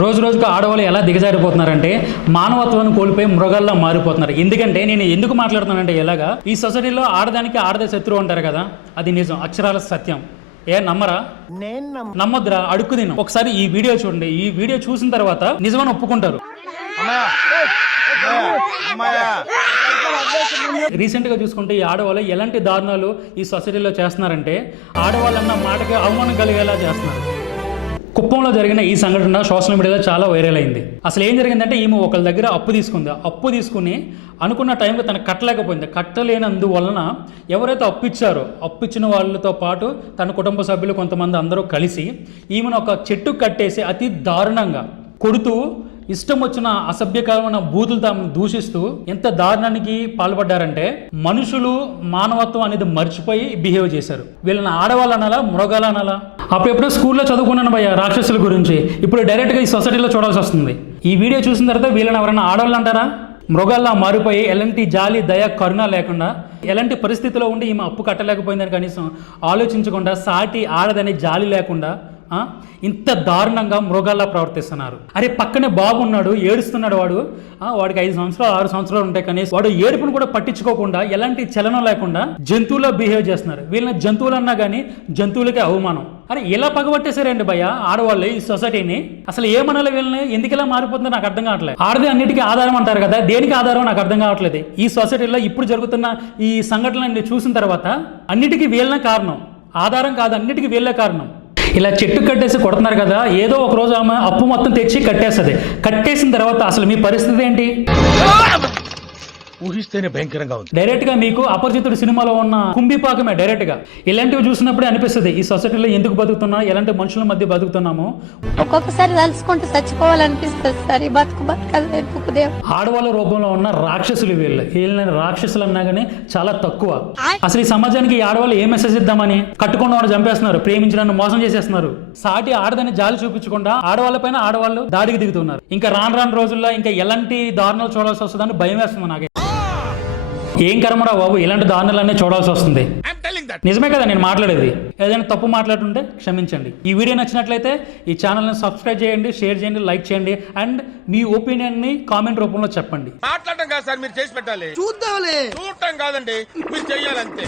రోజు రోజుకు ఆడవాళ్ళు ఎలా దిగజారిపోతున్నారంటే మానవత్వాన్ని కోల్పోయి మృగాల్లా మారిపోతున్నారు. ఎందుకంటే నేను ఎందుకు మాట్లాడుతున్నానంటే ఎలాగా ఈ సొసైటీలో ఆడదానికి ఆడదే శత్రువు అంటారు కదా అది నిజం అక్షరాల సత్యం. ఏ నమ్మరా? నమ్మొద్దురా అడుక్కు తిను. ఒకసారి ఈ వీడియో చూడండి. ఈ వీడియో చూసిన తర్వాత నిజమని ఒప్పుకుంటారు. రీసెంట్గా చూసుకుంటే ఈ ఆడవాళ్ళు ఎలాంటి దారుణాలు ఈ సొసైటీలో చేస్తున్నారంటే ఆడవాళ్ళన్న మాటకి అవమానం కలిగేలా చేస్తున్నారు. కుప్పంలో జరిగిన ఈ సంఘటన సోషల్ మీడియాలో చాలా వైరల్ అయింది. అసలు ఏం జరిగిందంటే ఈమె ఒకళ్ళ దగ్గర అప్పు తీసుకుంది. అప్పు తీసుకుని అనుకున్న టైంకి తను కట్టలేకపోయింది. కట్టలేనందువలన ఎవరైతే అప్పు ఇచ్చారో అప్పు ఇచ్చిన వాళ్ళతో పాటు తన కుటుంబ సభ్యులు కొంతమంది అందరూ కలిసి ఈమెను ఒక చెట్టు కట్టేసి అతి దారుణంగా కొడుతూ ఇష్టం వచ్చిన అసభ్యకరమైన బూతులు తాము దూషిస్తూ ఎంత దారుణానికి పాల్పడ్డారంటే మనుషులు మానవత్వం అనేది మర్చిపోయి బిహేవ్ చేశారు. వీళ్ళని ఆడవాళ్ళు అనాలా మృగాలు అనాలా అప్పుడెప్పుడో స్కూల్లో చదువుకున్నాను భయ్య రాక్షసుల గురించి. ఇప్పుడు డైరెక్ట్గా ఈ సొసైటీలో చూడాల్సి వస్తుంది. ఈ వీడియో చూసిన తర్వాత వీళ్ళని ఎవరైనా ఆడవాళ్ళు అంటారా? మృగాల్లా మారిపోయి ఎలాంటి జాలి దయ కరుణ లేకుండా ఎలాంటి పరిస్థితిలో ఉండి ఈమె అప్పు కట్టలేకపోయిందని కనీసం ఆలోచించకుండా సాటి ఆడదని జాలి లేకుండా ఇంత దారుణంగా మృగాల్లా ప్రవర్తిస్తున్నారు. అరే పక్కనే బాబు ఉన్నాడు ఏడుస్తున్నాడు వాడు. వాడికి ఐదు సంవత్సరాలు ఆరు సంవత్సరాలు ఉంటాయి కనీసం. వాడు ఏడుపును కూడా పట్టించుకోకుండా ఎలాంటి చలనం లేకుండా జంతువులా బిహేవ్ చేస్తున్నారు. వీళ్ళని జంతువులు అన్నా కానీ జంతువులకే అవమానం. అరే ఇలా పగబట్టేశారండి భయ ఆడవాళ్ళు ఈ సొసైటీని? అసలు ఏమనాలి వీళ్ళని? ఎందుకు ఇలా మారిపోతుందో నాకు అర్థం కావట్లేదు. ఆడది అన్నిటికీ ఆధారం అంటారు కదా దేనికి ఆధారం నాకు అర్థం కావట్లేదు. ఈ సొసైటీలో ఇప్పుడు జరుగుతున్న ఈ సంఘటనలన్నీ చూసిన తర్వాత అన్నిటికీ వీళ్ళనే కారణం. ఆధారం కాదు అన్నిటికీ వీళ్ళే కారణం. ఇలా చెట్టు కట్టేసి కొడుతున్నారు కదా ఏదో ఒక రోజు ఆమె అప్పు మొత్తం తెచ్చి కట్టేస్తుంది. కట్టేసిన తర్వాత అసలు మీ పరిస్థితి ఏంటి? ఊహిస్తేనే భయంకరంగా ఉంది. డైరెక్ట్గా మీకు అపరిచితుడు సినిమాలో ఉన్న కుంభిపాకమే డైరెక్ట్గా. ఇలాంటివి చూసినప్పుడే అనిపిస్తుంది ఈ సొసైటీలో ఎందుకు బతుకుతున్నా ఎలాంటి మనుషుల మధ్య బతుకుతున్నామో. ఒక్కొక్కసారి తలుచుకుంటూ చచ్చిపోవాలనిపిస్తుంది సార్ ఈ బతుకు బతకదు ఆడవాళ్ళ రూపంలో ఉన్న రాక్షసులు వీళ్ళు. వీళ్ళని రాక్షసులు అన్నా కానీ చాలా తక్కువ. అసలు ఈ సమాజానికి ఈ ఆడవాళ్ళు ఏ మెసేజ్ ఇద్దామని? కట్టుకున్న వాడు చంపేస్తున్నారు ప్రేమించడాన్ని మోసం చేసేస్తున్నారు. సాటి ఆడదని జాలి చూపించకుండా ఆడవాళ్ళపైన ఆడవాళ్ళు దాడికి దిగుతున్నారు. ఇంకా రాను రాను రోజుల్లో ఇంకా ఎలాంటి దారుణాలు చూడాల్సి వస్తుందని భయం వేస్తుంది నాకే ఏం కర్మరా బాబు? ఇలాంటి దారుణాలన్నీ చూడాల్సి వస్తుంది. నిజమే కదా నేను మాట్లాడేది? ఏదైనా తప్పు మాట్లాడుతుంటే క్షమించండి. ఈ వీడియో నచ్చినట్లయితే ఈ ఛానల్ని సబ్స్క్రైబ్ చేయండి షేర్ చేయండి లైక్ చేయండి అండ్ మీ ఒపీనియన్ని కామెంట్ రూపంలో చెప్పండి. మాట్లాడటం కాదు సార్ మీరు చేసి పెట్టాలి. చూద్దాంలే. చూడటం కాదండి మీరు చెయ్యాలంతే